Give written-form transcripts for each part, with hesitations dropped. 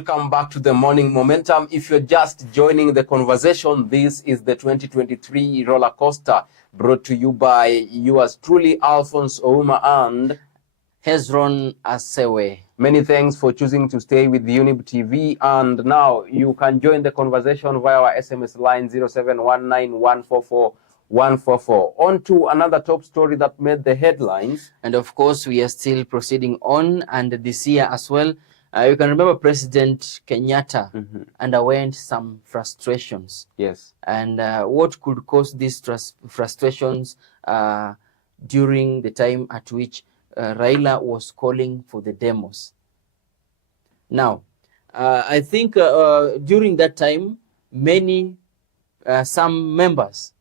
Welcome back to the Morning Momentum. If you're just joining the conversation, this is the 2023 roller coaster brought to you by yours truly, Alfonsoh, Ouma, and Hezron Asewe. Many thanks for choosing to stay with Younib TV. And now you can join the conversation via our SMS line 0719144144. On to another top story that made the headlines. And of course, we are still proceeding on, and this year as well. You can remember President Kenyatta underwent some frustrations. Yes. And what could cause these frustrations during the time at which Raila was calling for the demos. Now, I think during that time, some members,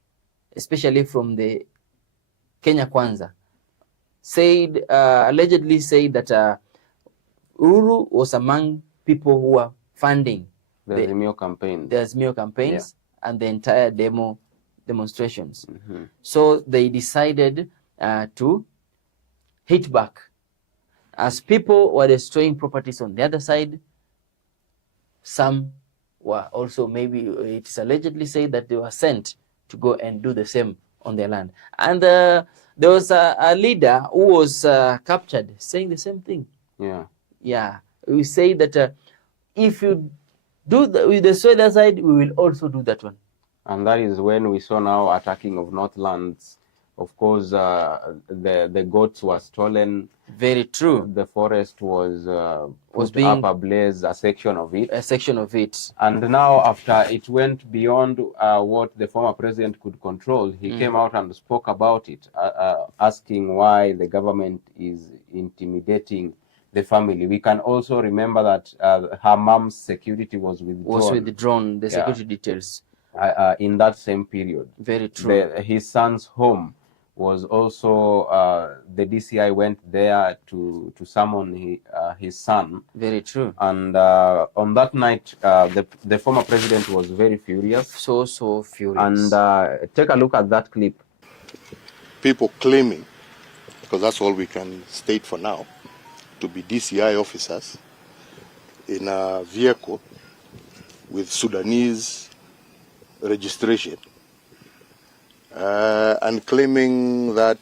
especially from the Kenya Kwanza, allegedly said that Uhuru was among people who were funding the Azimio campaigns, and the entire demonstrations. So they decided to hit back. As people were destroying properties on the other side, some were also, maybe it is allegedly said that they were sent to go and do the same on their land. And there was a leader who was captured saying the same thing. Yeah, we say that if you do with the other side, we will also do that one. And that is when we saw now attacking of Northlands. Of course, the goats were stolen. Very true. The forest was being up ablaze, a section of it. And now, after it went beyond what the former president could control, he came out and spoke about it, asking why the government is intimidating the family. We can also remember that her mom's security was withdrawn. The security details. In that same period. Very true. His son's home was also, the DCI went there to summon his son. Very true. And on that night, the former president was very furious. So furious. And take a look at that clip. People claiming, because that's all we can state for now, to be DCI officers in a vehicle with Sudanese registration, and claiming that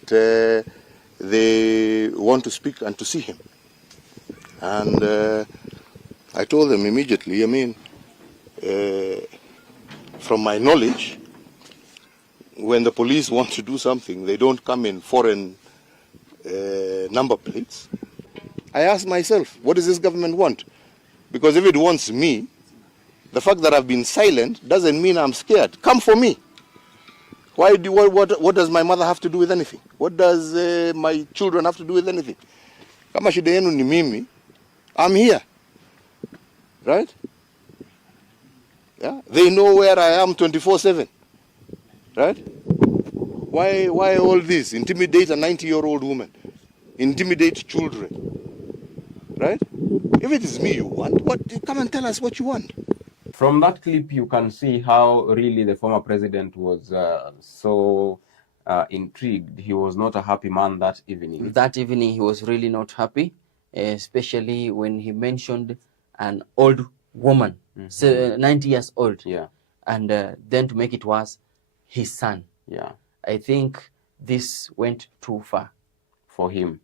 they want to speak and to see him. And I told them immediately, from my knowledge, when the police want to do something, they don't come in foreign number plates. I asked myself, what does this government want? Because if it wants me, the fact that I've been silent doesn't mean I'm scared. Come for me. What does my mother have to do with anything? What does my children have to do with anything? Kama shida yenu ni mimi, I'm here. Right? Yeah? They know where I am 24/7. Right? Why all this? Intimidate a 90-year-old woman. Intimidate children. Right? If it is me you want, come and tell us what you want. From that clip, you can see how really the former president was so intrigued. He was not a happy man that evening. That evening, he was really not happy, especially when he mentioned an old woman, 90 years old. Yeah. And then to make it worse, his son. Yeah. I think this went too far. For him.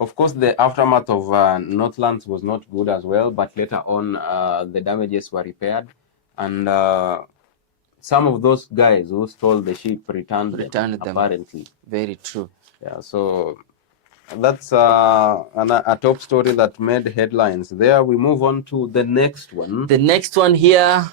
Of course, the aftermath of Northlands was not good as well, but later on, the damages were repaired. And some of those guys who stole the sheep returned them, apparently. Very true. Yeah, so that's a top story that made headlines. There, we move on to the next one. The next one here.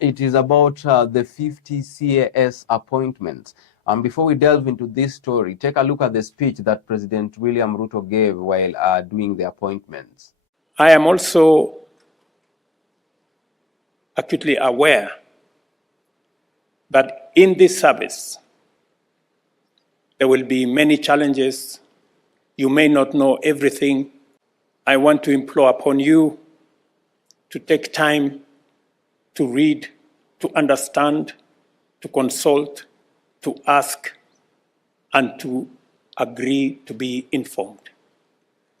It is about the 50 CAS appointments. Before we delve into this story, take a look at the speech that President William Ruto gave while doing the appointments. I am also acutely aware that in this service, there will be many challenges. You may not know everything. I want to implore upon you to take time to read, to understand, to consult, to ask, and to agree to be informed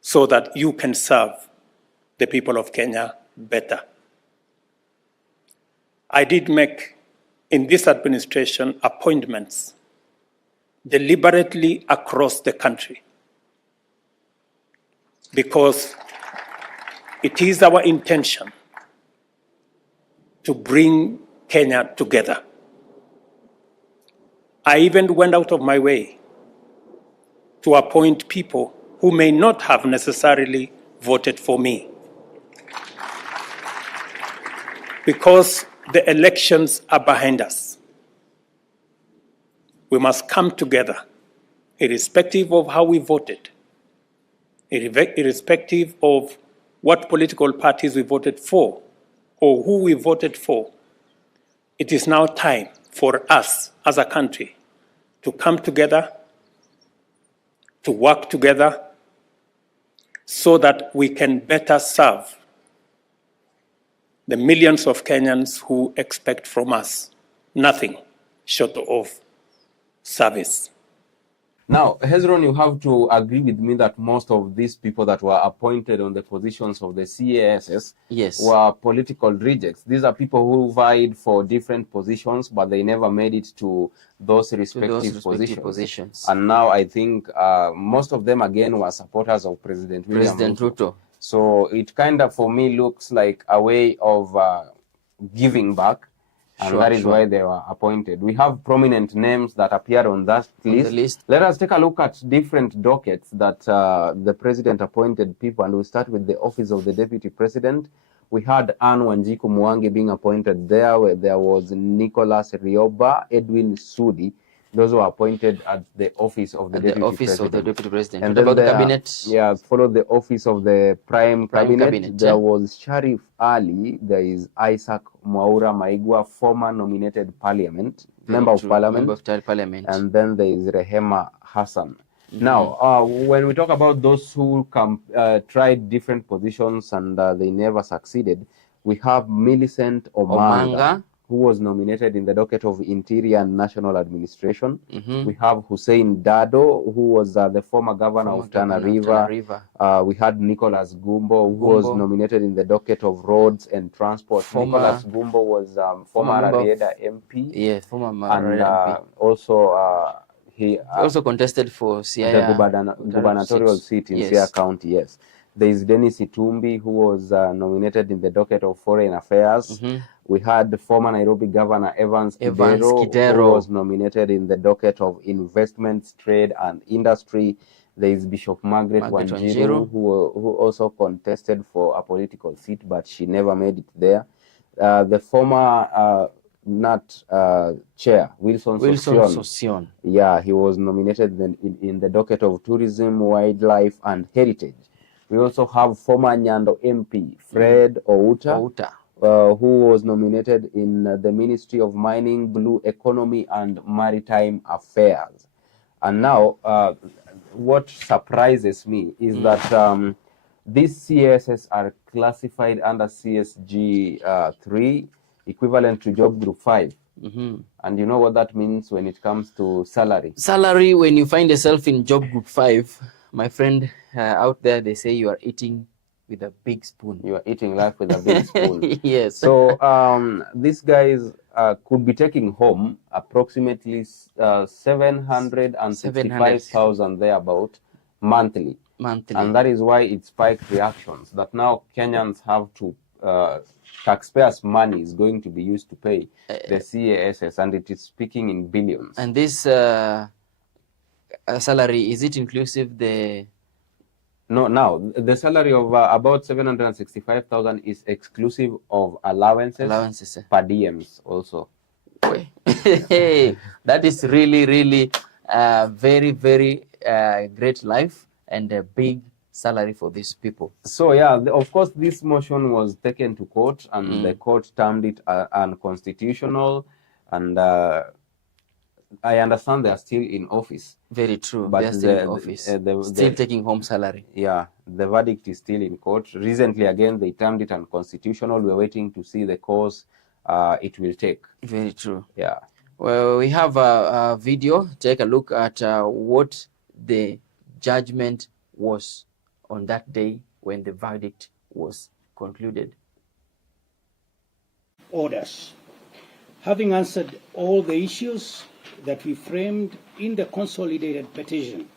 so that you can serve the people of Kenya better. I did make, in this administration, appointments deliberately across the country because it is our intention to bring Kenya together. I even went out of my way to appoint people who may not have necessarily voted for me, because the elections are behind us. We must come together, irrespective of how we voted, irrespective of what political parties we voted for or who we voted for. It is now time for us as a country to come together, to work together, so that we can better serve the millions of Kenyans who expect from us nothing short of service. Now, Hezron, you have to agree with me that most of these people that were appointed on the positions of the CASS were political rejects. These are people who vied for different positions, but they never made it to those respective positions. And now I think most of them, again, were supporters of President Ruto. So it kind of, for me, looks like a way of giving back. And that is why they were appointed. We have prominent names that appear on that list. Let us take a look at different dockets that the president appointed people, and we'll start with the office of the deputy president. We had Anne Wanjiku Mwangi being appointed there, where there was Nicholas Rioba, Edwin Sudi. Those were appointed at the office of the deputy president. And then about the cabinet? Yeah, followed the office of the prime cabinet. There was Sharif Ali. There is Isaac Mwaura Maigwa, former nominated member of parliament. And then there is Rehema Hassan. Now, when we talk about those who tried different positions and they never succeeded, we have Millicent Omanga, who was nominated in the docket of Interior and National Administration. We have Hussein Dado, who was the former governor of Tana River. We had Nicholas Gumbo, who was nominated in the docket of Roads and Transport. Nicholas Gumbo was former Rarieda MP. Yes, former MP. Also, he also contested for Siaya, the gubernatorial seat in Siaya County, yes. There is Dennis Itumbi, who was nominated in the docket of Foreign Affairs. We had former Nairobi Governor Evans Kidero, who was nominated in the docket of Investments, Trade and Industry. There is Bishop Margaret Wanjiru, who also contested for a political seat, but she never made it there. The former chair, Wilson Sosion. Yeah, he was nominated in the docket of Tourism, Wildlife and Heritage. We also have former Nyando MP, Fred Outa, who was nominated in the Ministry of Mining, Blue Economy and Maritime Affairs. And now, what surprises me is that these CSS are classified under CSG 3, equivalent to Job Group 5. And you know what that means when it comes to salary? Salary, when you find yourself in Job Group 5, my friend out there, they say you are eating with a big spoon. You are eating life with a big spoon. Yes. So these guys could be taking home approximately 765,000 thereabout monthly. And that is why it spiked reactions that now Kenyans have to, taxpayers' money is going to be used to pay the CASS, and it is speaking in billions. And this salary, is it inclusive the... No, now the salary of about 765,000 is exclusive of allowances, per diems also. That is really, really very, very great life and a big salary for these people. So yeah, of course, this motion was taken to court, and the court termed it unconstitutional, and I understand they are still in office. Very true. But they are still in office, still taking home salary. Yeah, the verdict is still in court. Recently, again, they termed it unconstitutional. We're waiting to see the course it will take. Very true. Yeah. Well, we have a video. Take a look at what the judgment was on that day when the verdict was concluded. orders. Having answered all the issues that we framed in the consolidated petition,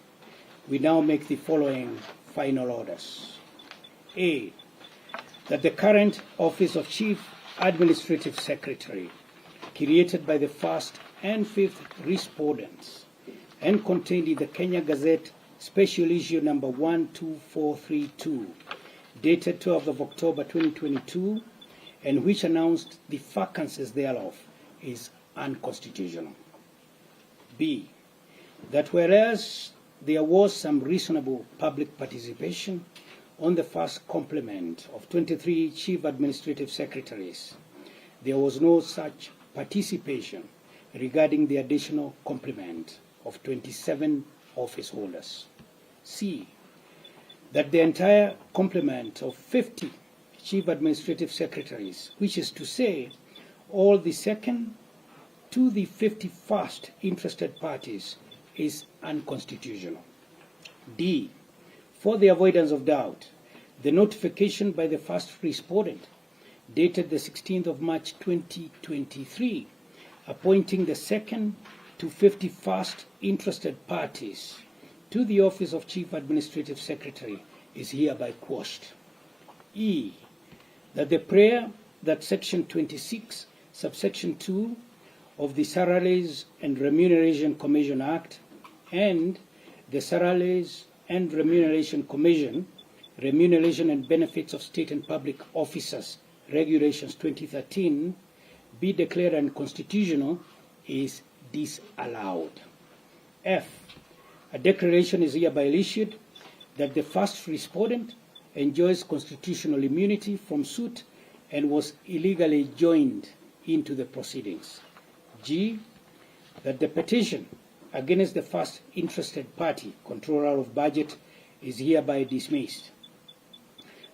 we now make the following final orders. A, that the current Office of Chief Administrative Secretary, created by the first and fifth respondents and contained in the Kenya Gazette Special Issue number 12432, dated 12th of October 2022, and which announced the vacancies thereof, is unconstitutional. B, that whereas there was some reasonable public participation on the first complement of 23 Chief Administrative Secretaries, there was no such participation regarding the additional complement of 27 office holders. C, that the entire complement of 50 Chief Administrative Secretaries, which is to say all the second to the 51st interested parties, is unconstitutional. D, for the avoidance of doubt, the notification by the first respondent, dated the 16th of March 2023, appointing the second to 51st interested parties to the office of Chief Administrative Secretary, is hereby quashed. E, that the prayer that Section 26, subsection 2 of the Salaries and Remuneration Commission Act and the Salaries and Remuneration Commission, Remuneration and Benefits of State and Public Officers, Regulations 2013, be declared unconstitutional, is disallowed. F, a declaration is hereby issued that the first respondent enjoys constitutional immunity from suit and was illegally joined into the proceedings. G, that the petition against the first interested party, controller of budget, is hereby dismissed.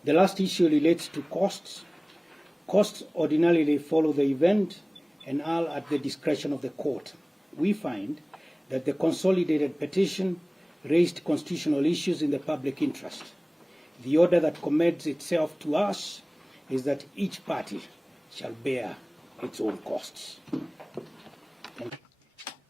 The last issue relates to costs. Costs ordinarily follow the event and are at the discretion of the court. We find that the consolidated petition raised constitutional issues in the public interest. The order that commends itself to us is that each party shall bear its own costs.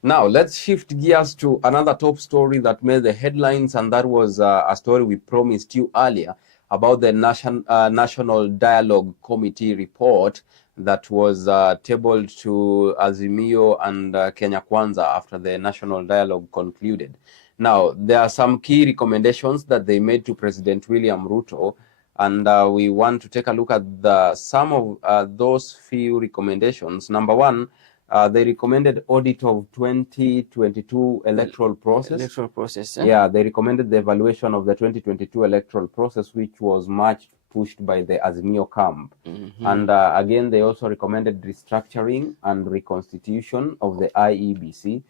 Now, let's shift gears to another top story that made the headlines, and that was a story we promised you earlier about the National Dialogue Committee report that was tabled to Azimio and Kenya Kwanza after the National Dialogue concluded. Now, there are some key recommendations that they made to President William Ruto, and we want to take a look at some of those few recommendations. Number one, they recommended audit of 2022 electoral process. Yeah, they recommended the evaluation of the 2022 electoral process, which was much pushed by the Azimio camp. And again, they also recommended restructuring and reconstitution of the IEBC.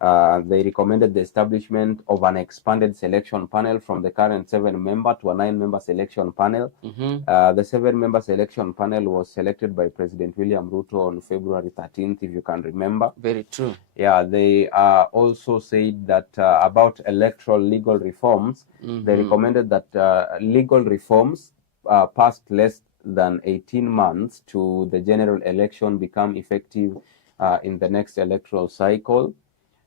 They recommended the establishment of an expanded selection panel from the current 7-member to a 9-member selection panel. The 7-member selection panel was selected by President William Ruto on February 13th, if you can remember. Very true. Yeah, they also said that about electoral legal reforms, they recommended that legal reforms passed less than 18 months to the general election become effective in the next electoral cycle.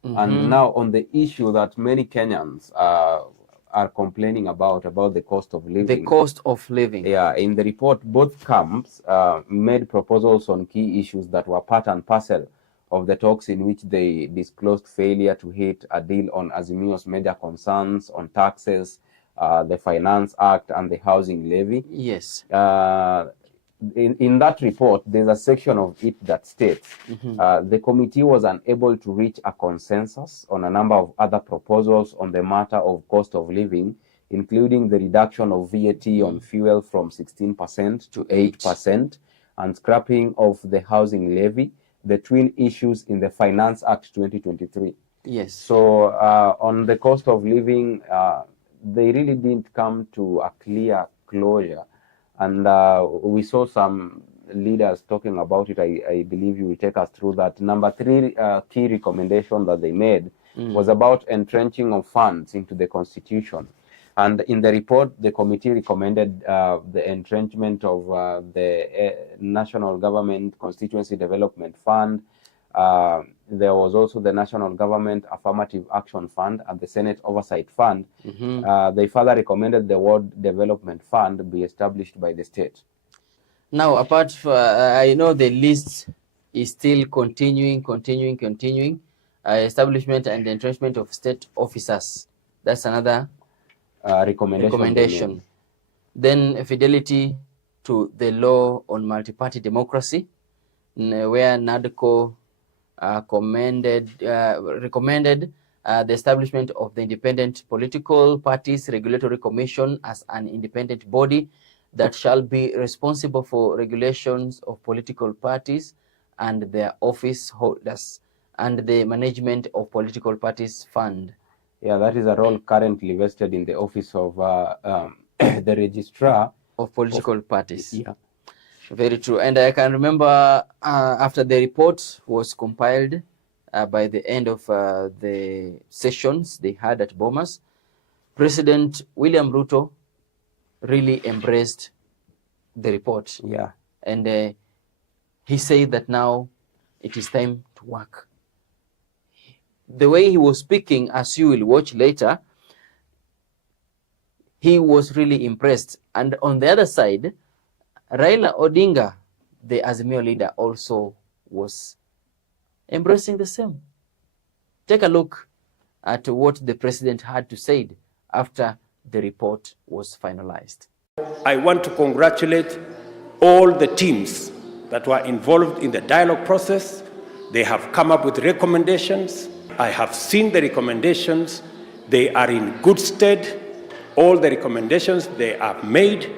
And now on the issue that many Kenyans are complaining about the cost of living. The cost of living. Yeah, in the report, both camps made proposals on key issues that were part and parcel of the talks in which they disclosed failure to hit a deal on Azimio's major concerns on taxes, the Finance Act, and the housing levy. Yes. In that report, there's a section of it that states the committee was unable to reach a consensus on a number of other proposals on the matter of cost of living, including the reduction of VAT on fuel from 16% to 8% and scrapping of the housing levy, the twin issues in the Finance Act 2023. Yes. So on the cost of living, they really didn't come to a clear closure. And we saw some leaders talking about it. I believe you will take us through that. Number 3 key recommendation that they made was about entrenching of funds into the constitution. And in the report, the committee recommended the entrenchment of the National Government Constituency Development Fund. There was also the National Government Affirmative Action Fund and the Senate Oversight Fund. They further recommended the World Development Fund be established by the state. Now, apart from, I know the list is still continuing. Establishment and entrenchment of state officers. That's another recommendation. Then the to the law on multi-party democracy, where NADCO recommended the establishment of the Independent Political Parties Regulatory Commission as an independent body that shall be responsible for regulations of political parties and their office holders and the management of political parties fund. Yeah, that is a role currently vested in the office of the registrar of political parties. Yeah, very true. And I can remember after the report was compiled, by the end of the sessions they had at Bomas, President William Ruto really embraced the report. Yeah, and he said that now it is time to work. The way he was speaking, as you will watch later, he was really impressed. And on the other side, Raila Odinga, the Azimio leader, also was embracing the same. Take a look at what the president had to say after the report was finalized. I want to congratulate all the teams that were involved in the dialogue process. They have come up with recommendations. I have seen the recommendations. They are in good stead. All the recommendations they have made,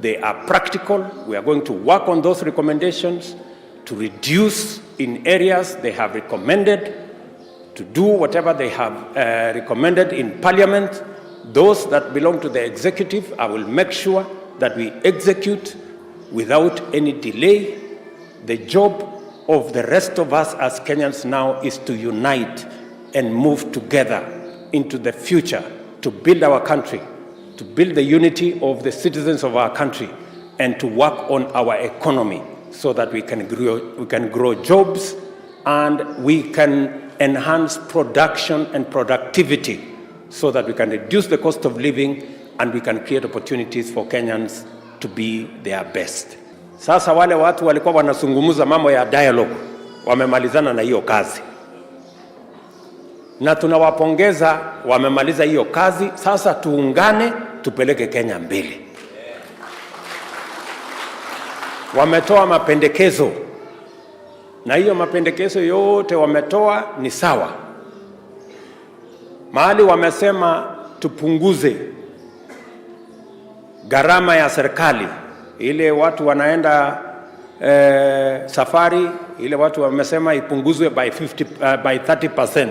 they are practical. We are going to work on those recommendations to reduce in areas they have recommended, to do whatever they have recommended in Parliament. Those that belong to the executive, I will make sure that we execute without any delay. The job of the rest of us as Kenyans now is to unite and move together into the future to build our country, to build the unity of the citizens of our country, and to work on our economy so that we can grow jobs and we can enhance production and productivity so that we can reduce the cost of living and we can create opportunities for Kenyans to be their best. Sasa wale watu walikuwa wanazungumza mambo ya dialogue wamemalizana na hiyo kazi. Na tunawapongeza, wamemaliza hiyo kazi. Sasa tuungane tupeleke Kenya mbele. Wametoa mapendekezo. Na hiyo mapendekezo yote wametoa ni sawa. Mahali wamesema tupunguze gharama ya serikali, ile watu wanaenda safari, ile watu wamesema ipunguzwe by 30%.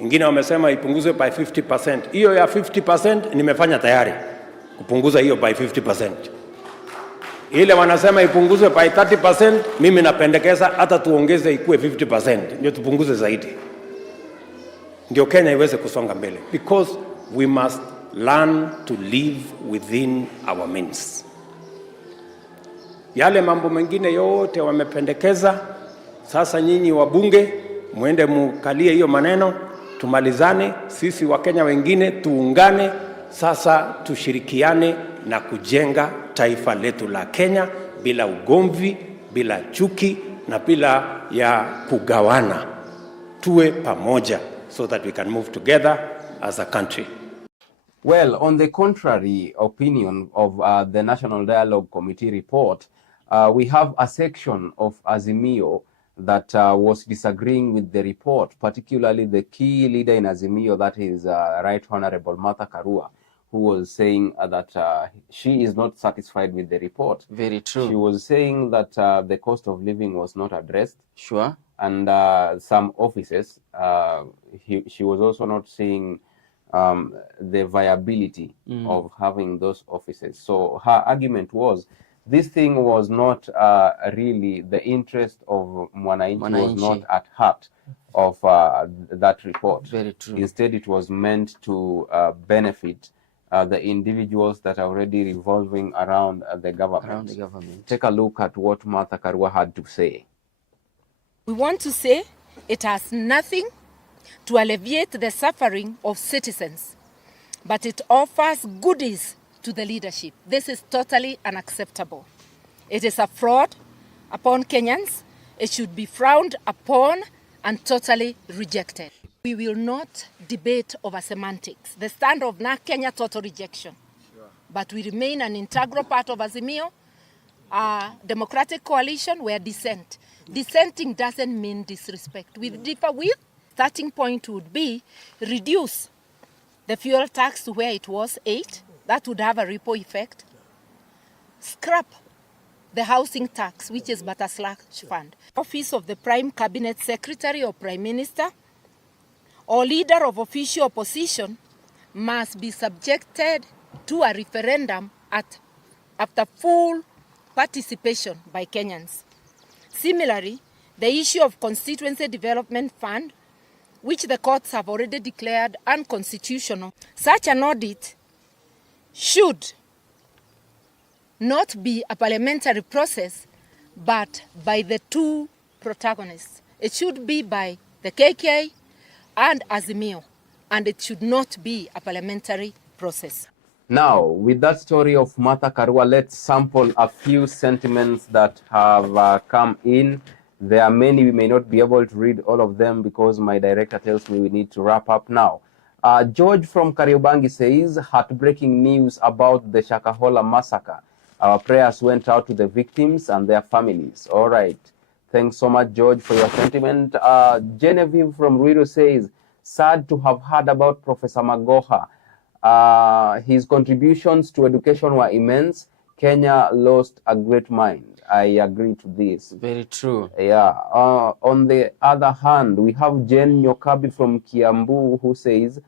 Ingine wamesema ipunguzwe by 50%. Hiyo ya 50% nimefanya tayari kupunguza hiyo by 50%. Ile wanasema ipunguzwe by 30%, mimi napendekeza hata tuongeze ikuwe 50%, ndio tupunguze zaidi. Ndio Kenya iweze kusonga mbele, because we must learn to live within our means. Yale mambo mengine yote wamependekeza, sasa nyinyi wabunge muende mukalie hiyo maneno, tumalizane, sisi wa Kenya wengine tuungane, sasa tushirikiane na kujenga taifa letu la Kenya bila ugomvi, bila chuki na bila ya kugawana. Tuwe pamoja so that we can move together as a country. Well, on the contrary opinion of the National Dialogue Committee report, we have a section of Azimio that was disagreeing with the report, particularly the key leader in Azimio, that is Right Honorable Martha Karua, who was saying that she is not satisfied with the report. Very true. She was saying that the cost of living was not addressed. Sure. And some offices, she was also not seeing the viability of having those offices. So her argument was this thing was not really the interest of Mwananchi was not at heart of that report. Very true. Instead, it was meant to benefit the individuals that are already revolving around the government. Take a look at what Martha Karua had to say. We want to say it has nothing to alleviate the suffering of citizens, but it offers goodies to the leadership. This is totally unacceptable. It is a fraud upon Kenyans. It should be frowned upon and totally rejected. We will not debate over semantics. The stand of NARC Kenya, total rejection. Sure. But we remain an integral part of Azimio, a democratic coalition where dissent. Dissenting doesn't mean disrespect. We differ with. Starting point would be reduce the fuel tax to where it was, 8. That would have a ripple effect. Scrap the housing tax, which is but a slush fund. Office of the Prime Cabinet Secretary or Prime Minister or leader of official opposition must be subjected to a referendum after full participation by Kenyans. Similarly, the issue of Constituency Development Fund, which the courts have already declared unconstitutional, such an audit should not be a parliamentary process, but by the two protagonists. It should be by the KK and Azimio, and it should not be a parliamentary process. Now, with that story of Martha Karua, let's sample a few sentiments that have come in. There are many, we may not be able to read all of them because my director tells me we need to wrap up now. George from Kariobangi says, heartbreaking news about the Shakahola massacre. Our prayers went out to the victims and their families. All right. Thanks so much, George, for your sentiment. Genevieve from Ruido says, sad to have heard about Professor Ngoha. His contributions to education were immense. Kenya lost a great mind. I agree to this. Very true. Yeah. On the other hand, we have Jen Nyokabi from Kiambu who says,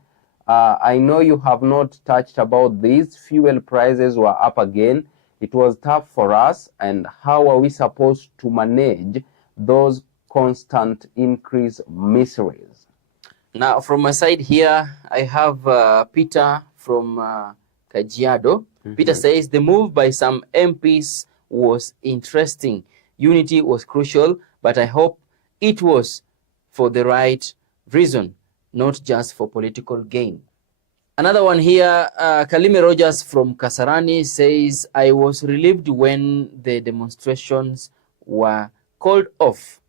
I know you have not touched about this. Fuel prices were up again. It was tough for us. And how are we supposed to manage those constant increase miseries? Now, from my side here, I have Peter from Kajiado. Peter says, the move by some MPs was interesting. Unity was crucial, but I hope it was for the right reason, not just for political gain. Another one here, Kalime Rogers from Kasarani says, I was relieved when the demonstrations were called off.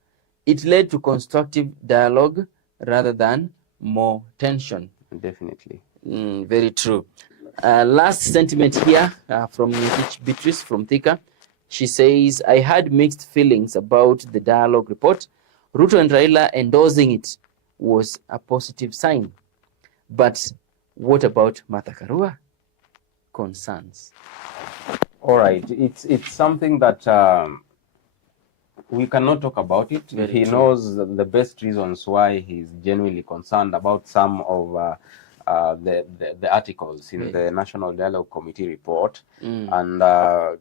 It led to constructive dialogue rather than more tension. Definitely. Very true. Last sentiment here from Beatrice from Thika. She says, I had mixed feelings about the dialogue report. Ruto and Raila endorsing it was a positive sign. But what about Martha Karua? Concerns. All right. It's something that we cannot talk about it. He knows the best reasons why he's genuinely concerned about some of the articles in the National Dialogue Committee report. And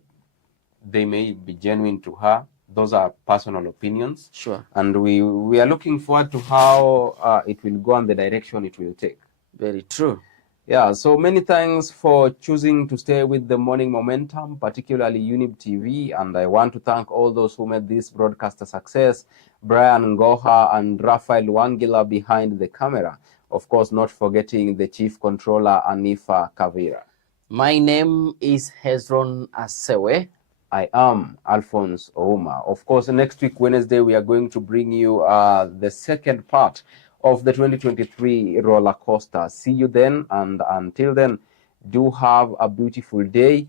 they may be genuine to her. Those are personal opinions. Sure. And we are looking forward to how it will go and the direction it will take. Very true. Yeah, so many thanks for choosing to stay with the Morning Momentum, particularly Younib TV. And I want to thank all those who made this broadcast a success. Brian Ngoha and Raphael Wangila behind the camera. Of course, not forgetting the Chief Controller, Anifa Kavira. My name is Hezron Asewe. I am Alfonsoh Ouma. Of course, next week, Wednesday, we are going to bring you the second part of the 2023 roller coaster. See you then, and until then, do have a beautiful day.